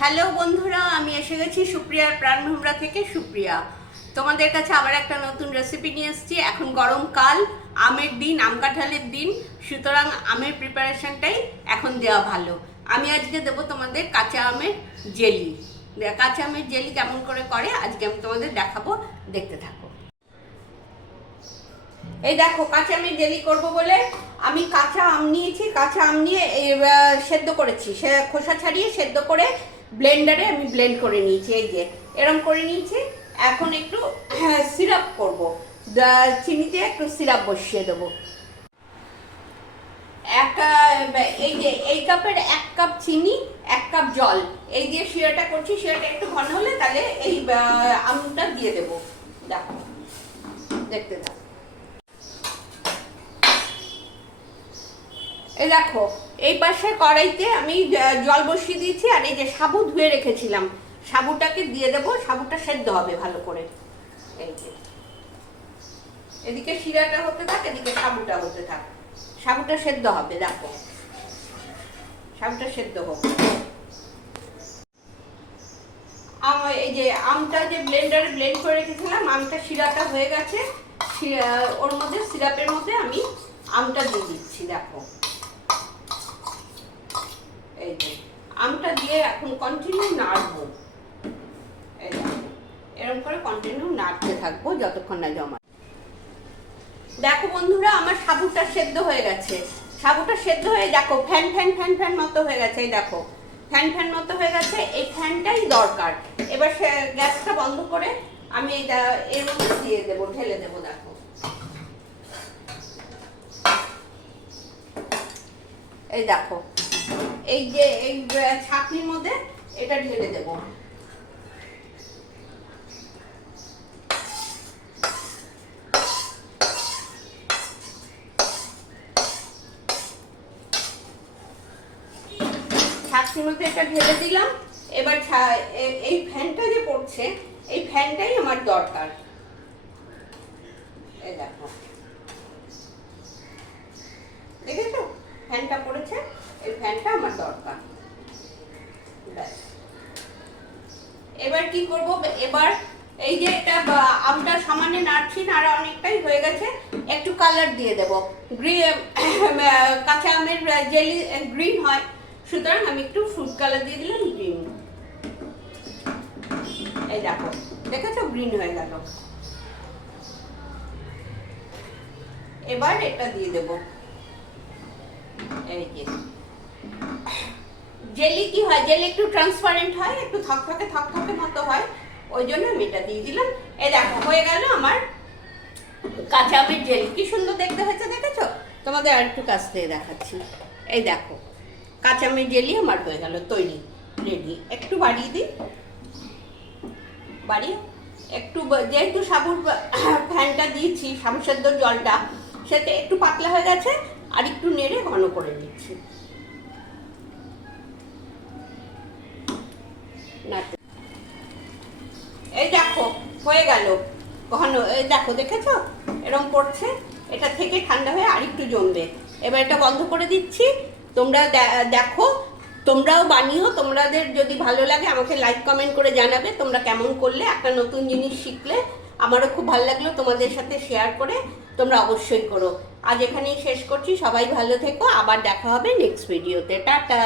Hello বন্ধুরা, আমি এসে গেছি সুপ্রিয়ার প্রাণভোমরা থেকে। সুপ্রিয়া, তোমাদের কাছে আবার একটা নতুন রেসিপি নিয়ে এসেছি। এখন গরমকাল আমের দিন, আম কাঁঠালের দিন, সুতরাং আমের প্রিপারেশনটাই এখন দেওয়া ভালো। আমি আজকে দেবো তোমাদের কাঁচা আমের জেলি কাঁচা আমের জেলি কেমন করে করে, আজকে আমি তোমাদের দেখাবো, দেখতে থাকো। এই দেখো, কাঁচা আমের জেলি করব বলে আমি কাঁচা আম নিয়েছি, কাঁচা আম নিয়ে সেদ্ধ করেছি। সে খোসা ছাড়িয়ে সেদ্ধ করে ব্লেন্ডারে আমি ব্লেন্ড করে নিয়েছি, এই যে। এরম করে নিয়েছি। এখন একটু সিরাপ করব। চিনিতে একটু সিরাপ বসিয়ে দেবো। এক এই যে, এই কাপের এক কাপ চিনি, এক কাপ জল। এই দিয়ে শিরাটা করছি শিরাটা একটু ঘন হলে তাহলে এই আমটা দিয়ে দেবো। দেখো, দেখতে থাকো। দেখো, এই পাশে কড়াইতে আমি জল বসিয়ে দিয়েছি আর এই যে সাবু ধুয়ে রেখেছিলাম। সাবুটাকে দিয়ে দেবো, সাবুটা সেদ্ধ হবে ভালো করে। এই যে। এদিকে শিরাটা হতে থাক, এদিকে সাবুটা হতে থাক। সাবুটা সেদ্ধ হবে, দেখো। সাবুটা সেদ্ধ হোক। আমার এই যে আমটা যে ব্লেন্ডারে ব্লেন্ড করে রেখেছিলাম, আমটা শিরাটা হয়ে গেছে। ওর মধ্যে সিরাপের মধ্যে আমি আমটা দিয়ে দিচ্ছি, দেখো এই যে আমটা দিয়ে এখন কন্টিনিউ নাড়বো। এরকম করে কন্টিনিউ নাড়তে থাকব যতক্ষণ না জমা। দেখো বন্ধুরা, আমার সাবুটা সেদ্ধ হয়ে গেছে। সাবুটা সেদ্ধ হয়ে, দেখো, ফ্যান ফ্যান ফ্যান ফ্যান মতো হয়ে গেছে, এই দেখো। ফ্যান ফ্যান মতো হয়ে গেছে, এই ফ্যানটাই দরকার। এবার গ্যাসটা বন্ধ করে আমি এটা এর মধ্যে দিয়ে দেবো, ঢেলে দেবো, দেখো। এই দেখো এই যে, এই ছাকনির মধ্যে এটা ঢেলে দেবো। ছাকনির মধ্যে এটা ঢেলে দিলাম। এবার এই ফ্যানটা যে পড়ছে, এই ফ্যানটাই আমার দরকার। এই দেখো দেখেছ ফ্যানটা পড়েছে এই ফ্যানটা আমার দরকার ব্যাস। এবার কি করব? এবার এই যে এটা আমটা সামান্য নাড়ছি, নাড়া অনেকটাই হয়ে গেছে। একটু কালার দিয়ে দেব। গ্রিন কাঁচা আমের জেলি গ্রিন হয়। সুতরাং আমি একটু ফ্রুট কালার দিয়ে দিলাম গ্রিন এই দেখো, দেখেছ? গ্রিন হয়ে গেল। এবার এটা দিয়ে দেব। এই যে। জেলি কি হয়? জেলি একটু ট্রান্সপারেন্ট হয়, একটু থকথকে থকথকে মতো হয়। ওই জন্য আমি এটা দিয়ে দিলাম। এ দেখো, হয়ে গেল আমার কাঁচা আমের জেলি। কি সুন্দর দেখতে হয়েছে, দেখেছ? তোমাদের আর একটু কাছ থেকে দেখাচ্ছি। এই দেখো কাঁচা আমের জেলি আমার হয়ে গেল, তৈরি রেডি একটু বাড়িয়ে দিই। বাড়িয়ে? একটু যেহেতু সাবুর ফ্যানটা দিয়েছি সাবু সেদ্ধ জলটা সেটা একটু পাতলা হয়ে গেছে আর একটু নেড়ে ঘন করে নিচ্ছি। এই দেখো, হয়ে গেল। ঘন এই দেখো, দেখেছ? এরকম পড়ছে এটা থেকে ঠান্ডা হয়ে আরেকটু জমবে। এবার এটা বন্ধ করে দিচ্ছি। তোমরা দেখো, তোমরাও বানিও। তোমাদের যদি ভালো লাগে, আমাকে লাইক কমেন্ট করে জানাবে। তোমরা কেমন করলে? একটা নতুন জিনিস শিখলে আমারও খুব ভালো লাগল তোমাদের সাথে শেয়ার করে। তোমরা অবশ্যই করো। আজ এখানেই শেষ করছি। সবাই ভালো থেকো। আবার দেখা হবে নেক্সট ভিডিওতে টাটা!